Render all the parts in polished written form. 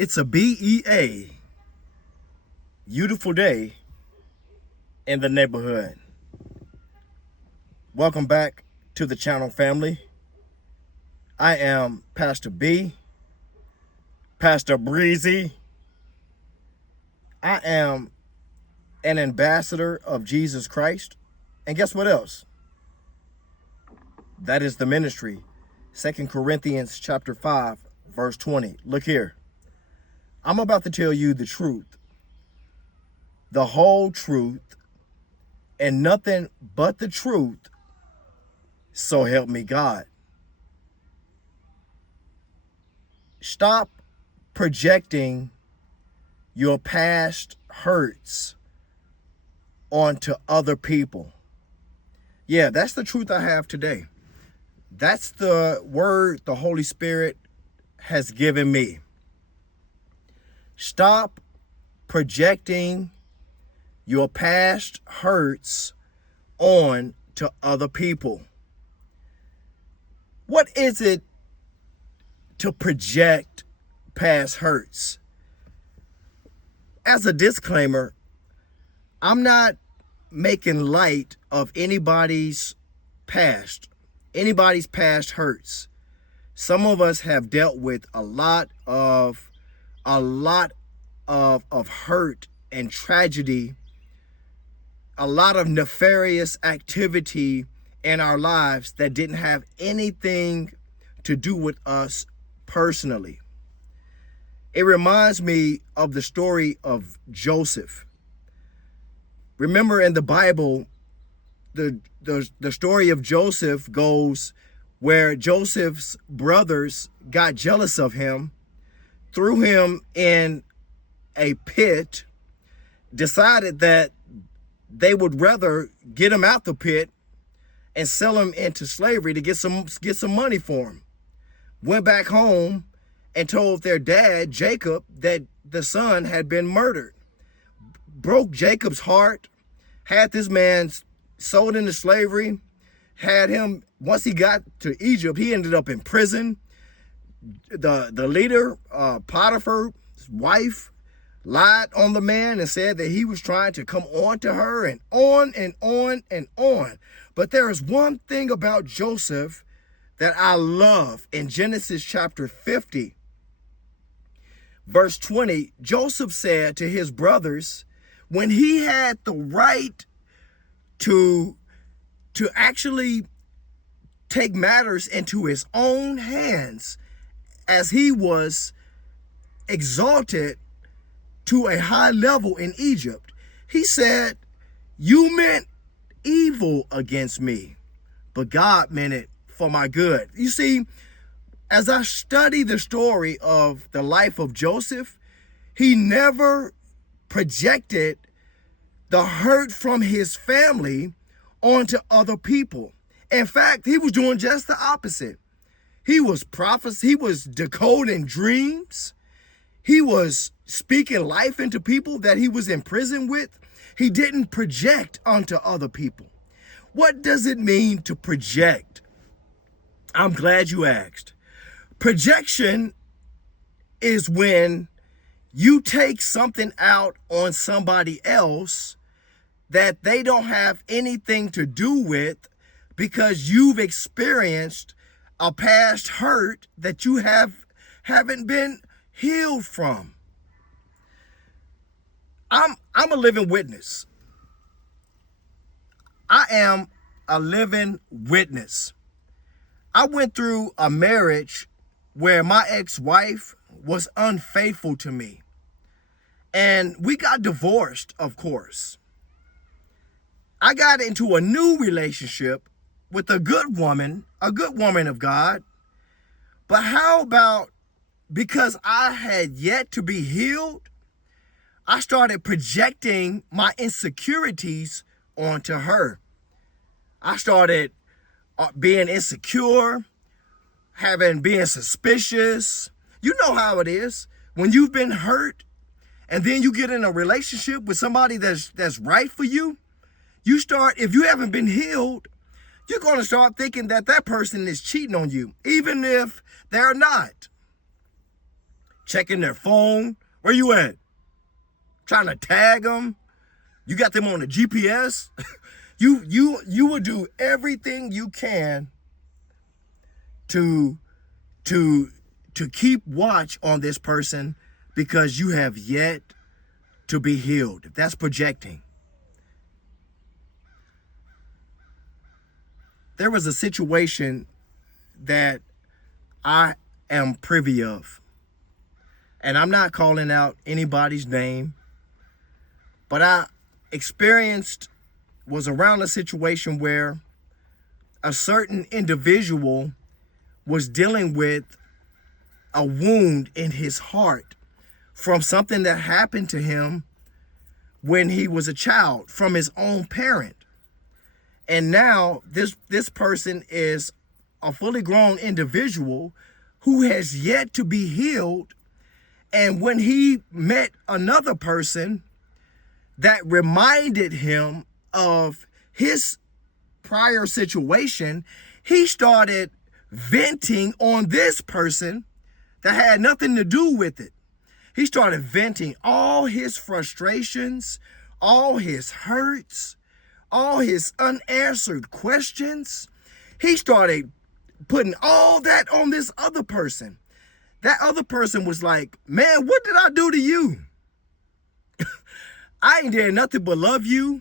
It's a BEA, beautiful day in the neighborhood. Welcome back to the channel, family. I am Pastor B, Pastor Breezy. I am an ambassador of Jesus Christ. And guess what else? That is the ministry. 2 Corinthians chapter 5, verse 20. Look here. I'm about to tell you the truth, the whole truth, and nothing but the truth, so help me God. Stop projecting your past hurts onto other people. Yeah, that's the truth I have today. That's the word the Holy Spirit has given me. Stop projecting your past hurts on to other people. What is it to project past hurts? As a disclaimer, I'm not making light of anybody's past hurts. Some of us have dealt with a lot of hurt and tragedy, a lot of nefarious activity in our lives that didn't have anything to do with us personally. It reminds me of the story of Joseph. Remember in the Bible, the story of Joseph goes where Joseph's brothers got jealous of him, threw him in a pit, decided that they would rather get him out the pit and sell him into slavery to get some money for him. Went back home and told their dad, Jacob, that the son had been murdered. Broke Jacob's heart, had this man sold into slavery, had him, once he got to Egypt, he ended up in prison. The leader, Potiphar's wife, lied on the man and said that he was trying to come on to her, and on and on and on. But there is one thing about Joseph that I love. In Genesis chapter 50, verse 20, Joseph said to his brothers, when he had the right to actually take matters into his own hands, as he was exalted to a high level in Egypt, he said, you meant evil against me, but God meant it for my good. You see, as I study the story of the life of Joseph, he never projected the hurt from his family onto other people. In fact, he was doing just the opposite. He was he was decoding dreams. He was speaking life into people that he was in prison with. He didn't project onto other people. What does it mean to project? I'm glad you asked. Projection is when you take something out on somebody else that they don't have anything to do with, because you've experienced a past hurt that you haven't been healed from. I'm a living witness. I am a living witness. I went through a marriage where my ex-wife was unfaithful to me, and we got divorced, of course. I got into a new relationship with a good woman of God. But how about, because I had yet to be healed, I started projecting my insecurities onto her. I started being insecure, being suspicious. You know how it is when you've been hurt and then you get in a relationship with somebody that's right for you. You start, if you haven't been healed, you're going to start thinking that that person is cheating on you, even if they're not. checking their phone. Where you at? Trying to tag them. You got them on the GPS. You will do everything you can to keep watch on this person because you have yet to be healed. That's projecting. There was a situation that I am privy of, and I'm not calling out anybody's name, but I was around a situation where a certain individual was dealing with a wound in his heart from something that happened to him when he was a child from his own parent. And now this person is a fully grown individual who has yet to be healed. And when he met another person that reminded him of his prior situation, he started venting on this person that had nothing to do with it. He started venting all his frustrations, all his hurts, all his unanswered questions. He started putting all that on this other person. That other person was like, man, what did I do to you? I ain't did nothing but love you,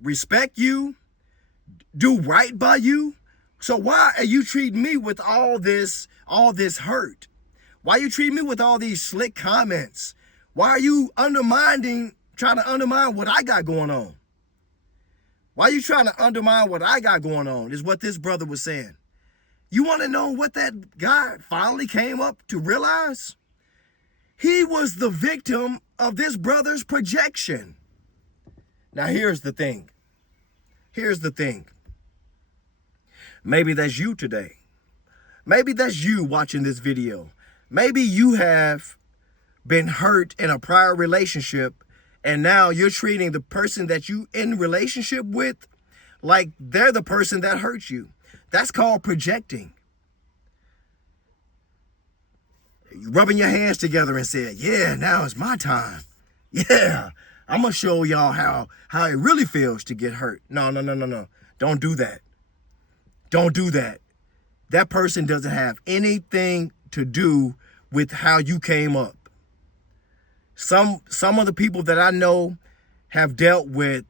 respect you, do right by you. So why are you treating me with all this hurt? Why you treating me with all these slick comments? Why are you trying to undermine what I got going on? Why are you trying to undermine what I got going on, is what this brother was saying. You want to know what that guy finally came up to realize? He was the victim of this brother's projection. Now, here's the thing. Maybe that's you today. Maybe that's you watching this video. Maybe you have been hurt in a prior relationship, and now you're treating the person that you in relationship with like they're the person that hurt you. That's called projecting. You're rubbing your hands together and saying, yeah, now it's my time. Yeah, I'm going to show y'all how it really feels to get hurt. No. Don't do that. Don't do that. That person doesn't have anything to do with how you came up. Some of the people that I know have dealt with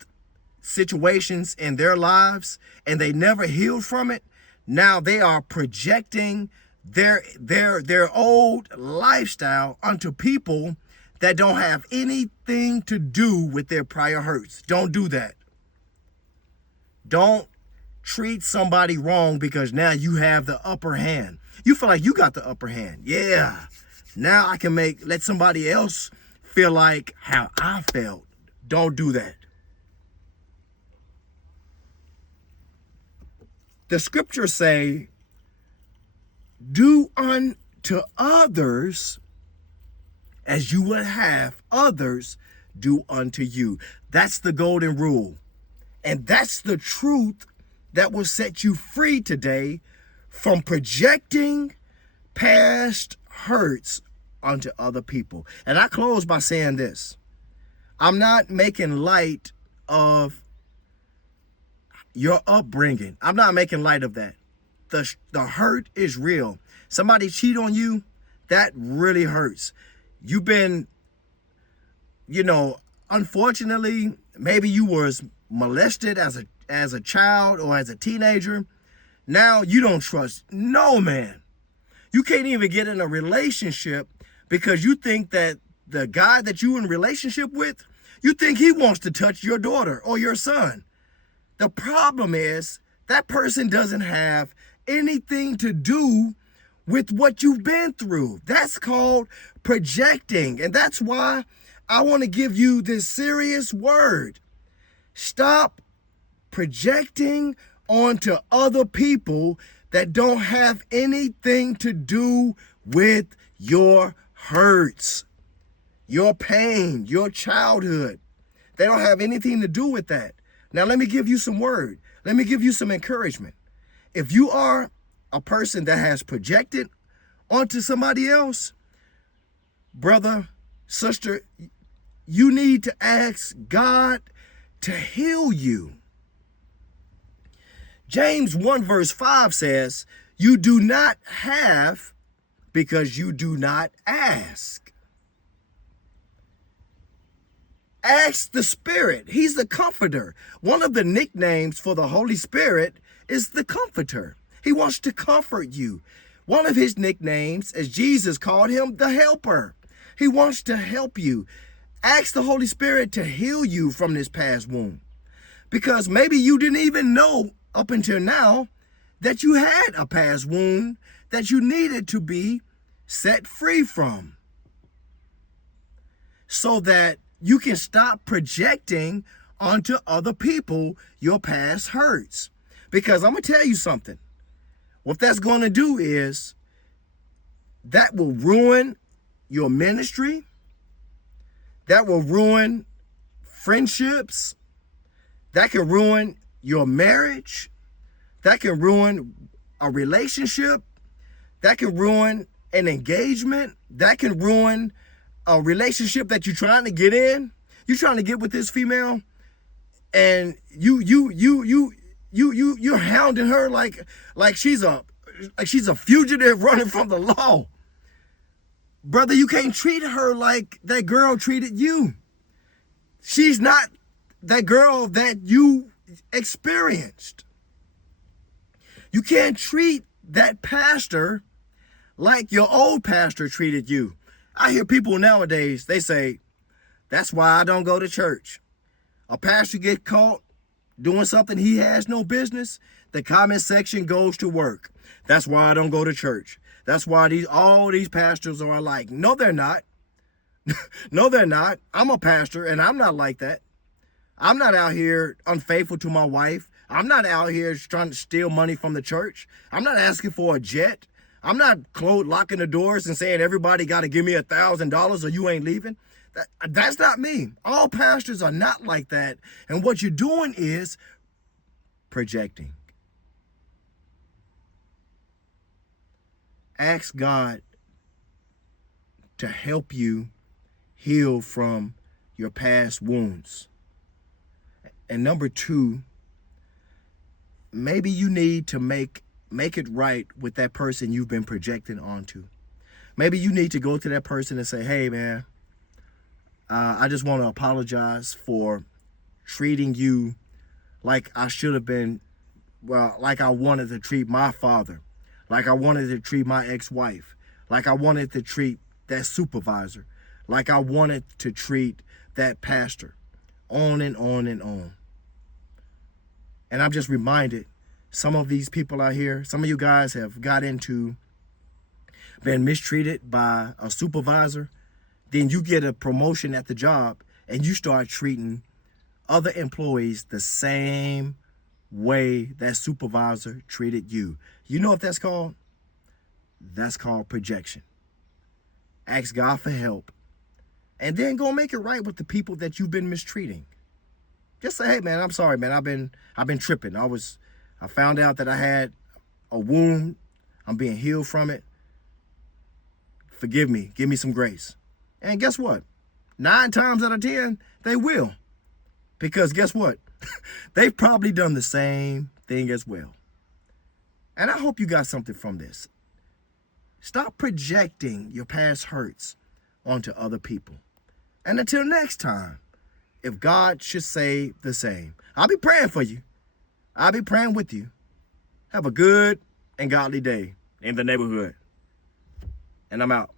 situations in their lives and they never healed from it. Now they are projecting their old lifestyle onto people that don't have anything to do with their prior hurts. Don't do that. Don't treat somebody wrong because now you have the upper hand. You feel like you got the upper hand. Yeah. Now I can let somebody else feel like how I felt. Don't do that. The scriptures say, do unto others as you would have others do unto you. That's the golden rule. And that's the truth that will set you free today from projecting past hurts onto other people. And I close by saying this. I'm not making light of your upbringing. I'm not making light of that. The hurt is real. Somebody cheat on you, that really hurts. You've been, unfortunately, maybe you was molested as a child or as a teenager. Now you don't trust no man. You can't even get in a relationship because you think that the guy that you in relationship with, you think he wants to touch your daughter or your son. The problem is that person doesn't have anything to do with what you've been through. That's called projecting. And that's why I want to give you this serious word. Stop projecting onto other people that don't have anything to do with your hurts, your pain, your childhood. They don't have anything to do with that. Now, let me give you some word. Let me give you some encouragement. If you are a person that has projected onto somebody else, brother, sister, you need to ask God to heal you. James 1 verse 5 says, you do not have because you do not ask. Ask the Spirit. He's the comforter. One of the nicknames for the Holy Spirit is the comforter. He wants to comfort you. One of his nicknames, as Jesus called him, the helper. He wants to help you. Ask the Holy Spirit to heal you from this past wound. Because maybe you didn't even know up until now that you had a past wound that you needed to be set free from, so that you can stop projecting onto other people your past hurts. Because I'm going to tell you something. What that's going to do is that will ruin your ministry. That will ruin friendships. That can ruin your marriage. That can ruin a relationship. That can ruin an engagement. That can ruin a relationship that you're trying to get in. You're trying to get with this female, and you're hounding her like she's a fugitive running from the law. Brother, you can't treat her like that girl treated you. She's not that girl that you experienced. You can't treat that pastor like your old pastor treated you. I hear people nowadays, they say, that's why I don't go to church. A pastor get caught doing something he has no business, the comment section goes to work. That's why I don't go to church. That's why all these pastors are like, no, they're not. No, they're not. I'm a pastor and I'm not like that. I'm not out here unfaithful to my wife. I'm not out here trying to steal money from the church. I'm not asking for a jet. I'm not locking the doors and saying everybody got to give me $1,000 or you ain't leaving. That's not me. All pastors are not like that. And what you're doing is projecting. Ask God to help you heal from your past wounds. And number two, maybe you need to make it right with that person you've been projecting onto. Maybe you need to go to that person and say, hey, man, I just want to apologize for treating you like I should have been, well, like I wanted to treat my father, like I wanted to treat my ex-wife, like I wanted to treat that supervisor, like I wanted to treat that pastor, on and on and on. And I'm just reminded, some of these people out here, some of you guys have got into been mistreated by a supervisor. Then you get a promotion at the job and you start treating other employees the same way that supervisor treated you. You know what that's called? That's called projection. Ask God for help. And then go make it right with the people that you've been mistreating. Just say, hey man, I'm sorry, man. I've been tripping. I found out that I had a wound. I'm being healed from it. Forgive me. Give me some grace. And guess what? 9 times out of 10, they will. Because guess what? They've probably done the same thing as well. And I hope you got something from this. Stop projecting your past hurts onto other people. And until next time, if God should say the same, I'll be praying for you. I'll be praying with you. Have a good and godly day in the neighborhood. And I'm out.